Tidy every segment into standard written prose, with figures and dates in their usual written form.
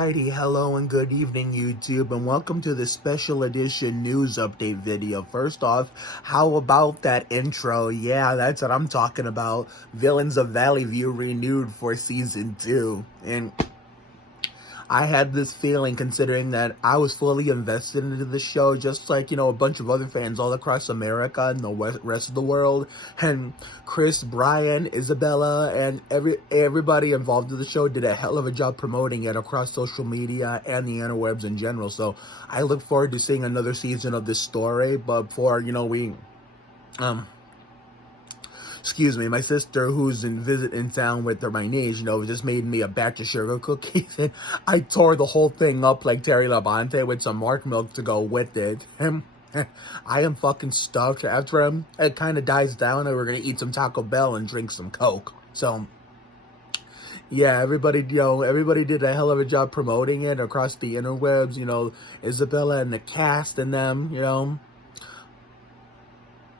Alrighty, hello and good evening YouTube, and welcome to this special edition news update video. First off, how about that intro? Yeah, that's what I'm talking about. Villains of Valley View renewed for season 2. And I had this feeling, considering that I was fully invested into the show, just like, a bunch of other fans all across America and the rest of the world. And Chris, Brian, Isabella, and everybody involved in the show did a hell of a job promoting it across social media and the interwebs in general. So I look forward to seeing another season of this story. But before, excuse me, my sister, who's in town with my niece, just made me a batch of sugar cookies, and I tore the whole thing up like Terry Labonte with some Mark milk to go with it. And I am fucking stuffed. After it kind of dies down, and we're gonna eat some Taco Bell and drink some Coke. So yeah, everybody did a hell of a job promoting it across the interwebs. Isabella and the cast and them.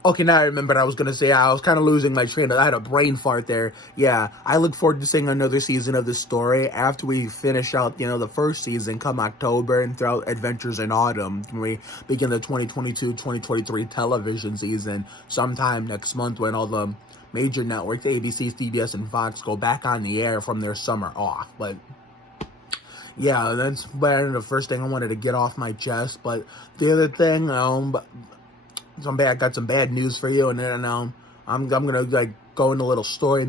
Okay, now I remember what I was going to say. I was kind of losing my train. I had a brain fart there. Yeah, I look forward to seeing another season of this story after we finish out, the first season come October and throughout Adventures in Autumn. When we begin the 2022-2023 television season sometime next month, when all the major networks, ABC, CBS, and Fox, go back on the air from their summer off. But yeah, that's the first thing I wanted to get off my chest. But the other thing, I got some bad news for you, and then I'm gonna go into a little story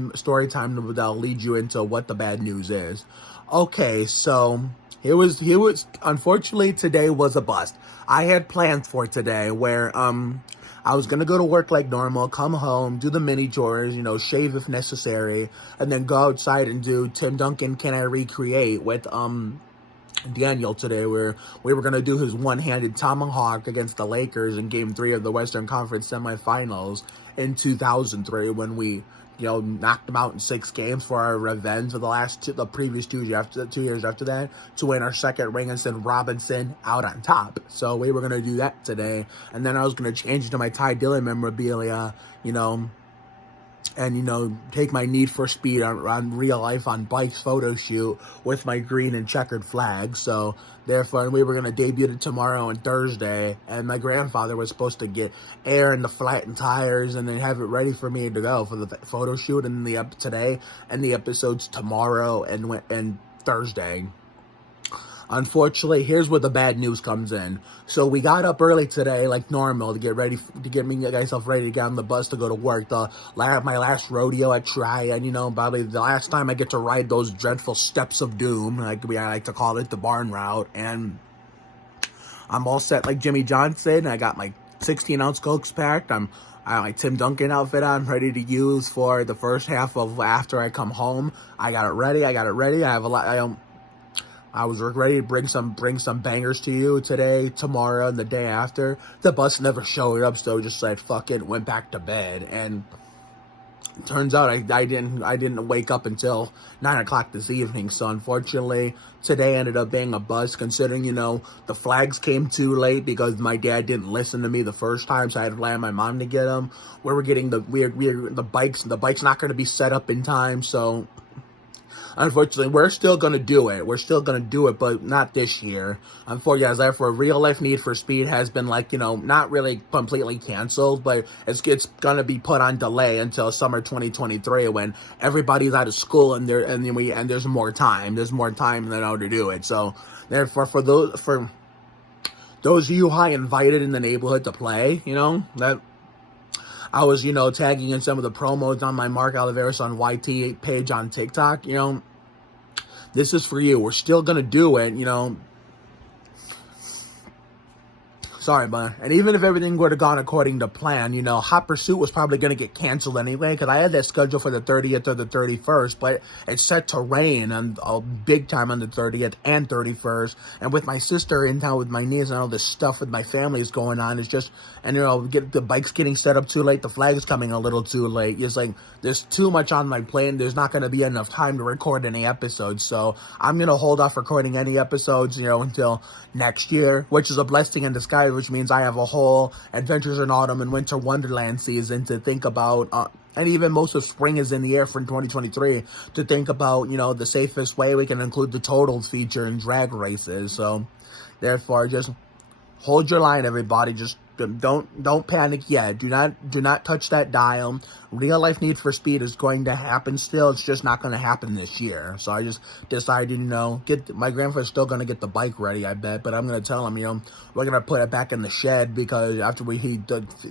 time that'll lead you into what the bad news is. Okay, so here was unfortunately today was a bust. I had plans for today where I was gonna go to work like normal, come home, do the mini chores, shave if necessary, and then go outside and do Tim Duncan Can I Recreate with Daniel today, where we were going to do his one-handed tomahawk against the Lakers in Game 3 of the Western Conference semifinals in 2003, when we, knocked them out in 6 games for our revenge of the previous 2 years after that, to win our second ring and send Robinson out on top. So we were going to do that today, and then I was going to change into my Ty Dillon memorabilia, and, take my Need for Speed on real life on bikes photo shoot with my green and checkered flag. So, therefore, we were going to debut it tomorrow and Thursday, and my grandfather was supposed to get air in the flattened tires and then have it ready for me to go for the photo shoot and today, and the episodes tomorrow and Thursday. Unfortunately, here's where the bad news comes in. So we got up early today, like normal, to get myself ready to get on the bus to go to work. My last rodeo at Tri, and probably the last time I get to ride those dreadful steps of doom, like I like to call it, the barn route. And I'm all set like Jimmy Johnson. I got my 16-ounce Cokes packed. I have my Tim Duncan outfit on, ready to use for the first half of after I come home. I got it ready. I have a lot. I was ready to bring some bangers to you today, tomorrow, and the day after. The bus never showed up, so just said fuck it, went back to bed. And it turns out I didn't wake up until 9 o'clock this evening. So unfortunately, today ended up being a bust, considering the flags came too late because my dad didn't listen to me the first time, so I had to rely on my mom to get them. We were getting the bikes. The bike's not going to be set up in time, so unfortunately, we're still going to do it. But not this year. Unfortunately, therefore, real life Need for Speed has been not really completely canceled, but it's going to be put on delay until summer 2023, when everybody's out of school and there's more time. There's more time to do it. So therefore, for those of you who I invited in the neighborhood to play, that I was, tagging in some of the promos on my Mark Oliveros on YT page on TikTok. This is for you. We're still going to do it, Sorry, but, and even if everything would have gone according to plan, Hot Pursuit was probably going to get canceled anyway, because I had that scheduled for the 30th or the 31st, but it's set to rain big time on the 30th and 31st, and with my sister in town with my niece and all this stuff with my family is going on, it's just, and get the bikes getting set up too late, the flag's coming a little too late. It's like, there's too much on my plate, there's not going to be enough time to record any episodes, so I'm going to hold off recording any episodes, until next year, which is a blessing in disguise, 5, which means I have a whole Adventures in Autumn and Winter Wonderland season to think about, and even most of spring is in the air for 2023, to think about, the safest way we can include the totals feature in drag races. So, therefore, just hold your line, everybody. Just don't panic yet. Do not touch that dial. Real life Need for Speed is going to happen still. It's just not going to happen this year. So I just decided, my grandfather's still going to get the bike ready, I bet. But I'm going to tell him, we're going to put it back in the shed because after he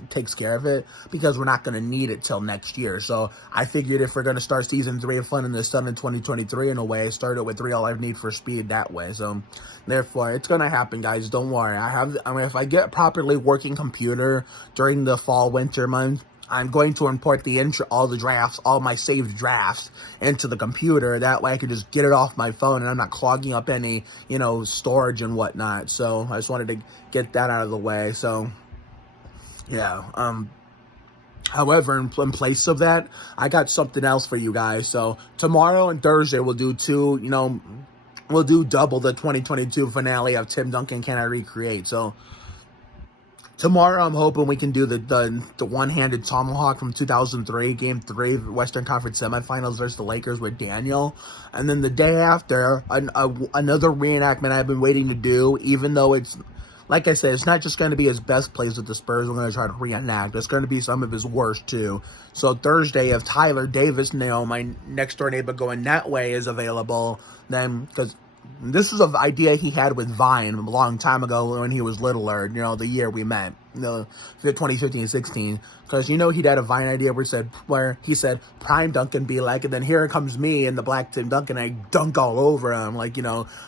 takes care of it, because we're not going to need it till next year. So I figured if we're going to start season 3 of Fun in the Sun in 2023 in a way, start it with Real Life Need for Speed that way. So therefore, it's going to happen, guys. Don't worry. If I get a properly working computer during the fall, winter months, I'm going to import all the drafts, all my saved drafts into the computer. That way I can just get it off my phone and I'm not clogging up any, storage and whatnot. So I just wanted to get that out of the way. So, yeah. However, in place of that, I got something else for you guys. So tomorrow and Thursday we'll do we'll do double the 2022 finale of Tim Duncan Can I Recreate. So tomorrow, I'm hoping we can do the one-handed Tomahawk from 2003, Game 3, Western Conference Semifinals versus the Lakers with Daniel. And then the day after, another reenactment I've been waiting to do, even though it's, like I said, it's not just going to be his best plays with the Spurs we're going to try to reenact. It's going to be some of his worst, too. So Thursday, if Tyler Davis, my next-door neighbor going that way, is available, then, because this is an idea he had with Vine a long time ago when he was littler, the year we met, 2015-16. Because, he had a Vine idea where he said, Prime Duncan be like, and then here comes me and the black Tim Duncan, and I dunk all over him, like,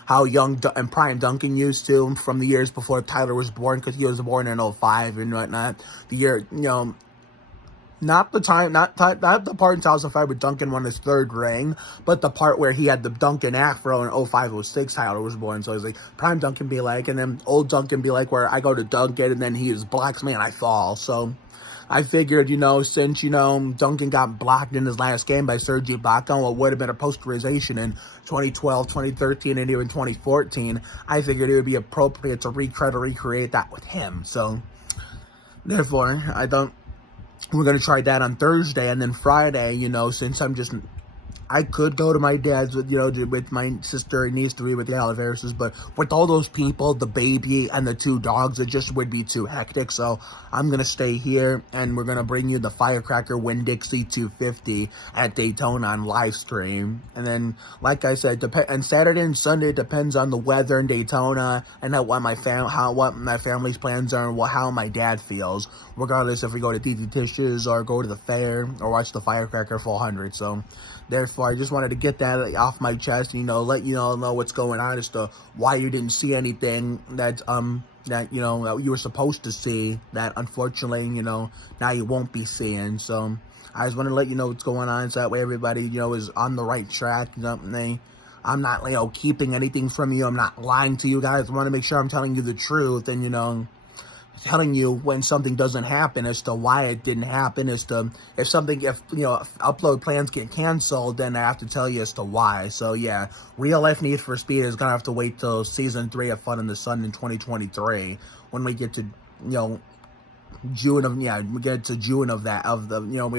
how young and Prime Duncan used to from the years before Tyler was born, because he was born in 05 and whatnot. The year, not the part in 2005 where Duncan won his 3rd ring, but the part where he had the Duncan afro in 05-06 Tyler was born. So he's like, Prime Duncan be like, and then old Duncan be like, where I go to Duncan, and then he is Black's man, I fall. So I figured, since, Duncan got blocked in his last game by Sergi Ibaka, what would have been a posterization in 2012, 2013, and even 2014, I figured it would be appropriate to recreate that with him. So therefore, we're going to try that on Thursday, and then Friday, since I could go to my dad's with my sister and niece to be with the Oliveras, but with all those people, the baby and the 2 dogs, it just would be too hectic. So I'm going to stay here, and we're going to bring you the Firecracker Winn-Dixie 250 at Daytona on live stream. And then, like I said, and Saturday and Sunday depends on the weather in Daytona and what my family's plans are and how my dad feels, regardless if we go to DD Tishes or go to the fair or watch the Firecracker 400. So therefore, I just wanted to get that off my chest and, let you all know what's going on as to why you didn't see anything that you were supposed to see that unfortunately, now you won't be seeing. So I just want to let you know what's going on so that way everybody, is on the right track. I'm not, keeping anything from you. I'm not lying to you guys. I want to make sure I'm telling you the truth and, telling you when something doesn't happen as to why it didn't happen, as to if upload plans get canceled, then I have to tell you as to why. So yeah, Real Life Need for Speed is gonna have to wait till season 3 of Fun in the Sun in 2023 when we get to June of when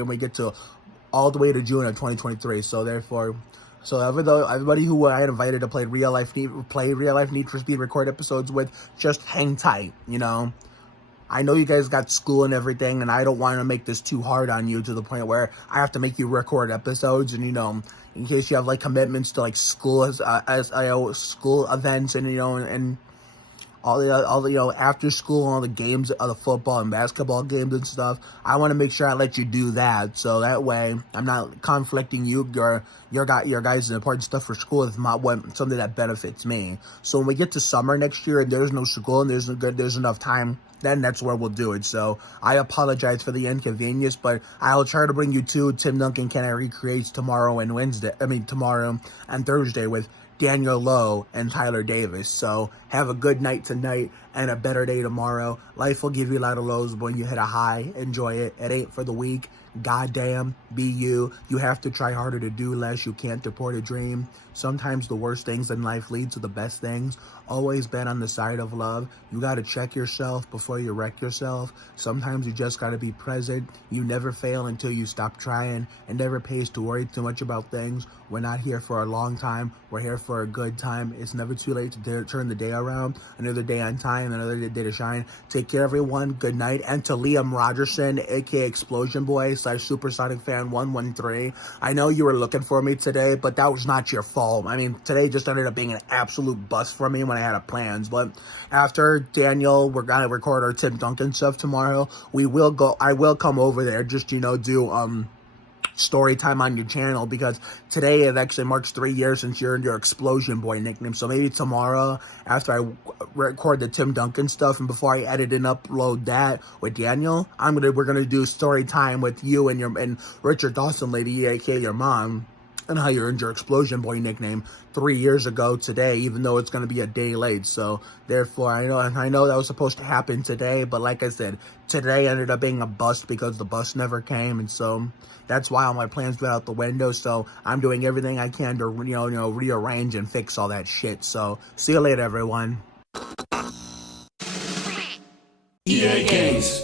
we get to all the way to June of 2023. So therefore, everybody who I had invited to play Real Life Need for Speed record episodes with, just hang tight. I know you guys got school and everything, and I don't want to make this too hard on you to the point where I have to make you record episodes, and in case you have commitments to school school events and and all the after school, all the games, all the football and basketball games and stuff. I want to make sure I let you do that, so that way I'm not conflicting your guys' important stuff for school with something that benefits me. So when we get to summer next year and there's no school and there's enough time, then that's where we'll do it. So I apologize for the inconvenience, but I'll try to bring you 2 Tim Duncan Can I Recreate tomorrow and Thursday with Daniel Lowe and Tyler Davis. So have a good night tonight and a better day tomorrow. Life will give you a lot of lows, but when you hit a high, enjoy it. It ain't for the weak. Goddamn, be you. You have to try harder to do less. You can't deport a dream. Sometimes the worst things in life lead to the best things. always been on the side of love. You gotta check yourself before you wreck yourself. Sometimes you just gotta be present. You never fail until you stop trying. It never pays to worry too much about things. We're not here for a long time. We're here for a good time. It's never too late to turn the day around. Another day on time, another day to shine. Take care, everyone. Good night. And to Liam Rogerson, aka Explosion Boy / Supersonic Fan 113. I know you were looking for me today, but that was not your fault. I mean, today just ended up being an absolute bust for me when I had plans. But after Daniel, we're gonna record our Tim Duncan stuff tomorrow. I will come over there just, do story time on your channel, because today it actually marks 3 years since you're in your Explosion Boy nickname. So maybe tomorrow, after I record the Tim Duncan stuff and before I edit and upload that with Daniel, we're gonna do story time with you and Richard Dawson lady, aka your mom, and how you earned your Explosion Boy nickname 3 years ago today, even though it's going to be a day late. So therefore, I know that was supposed to happen today, but like I said, today ended up being a bust because the bus never came, and so that's why all my plans went out the window. So I'm doing everything I can to rearrange and fix all that shit. So see you later, everyone. EA Games.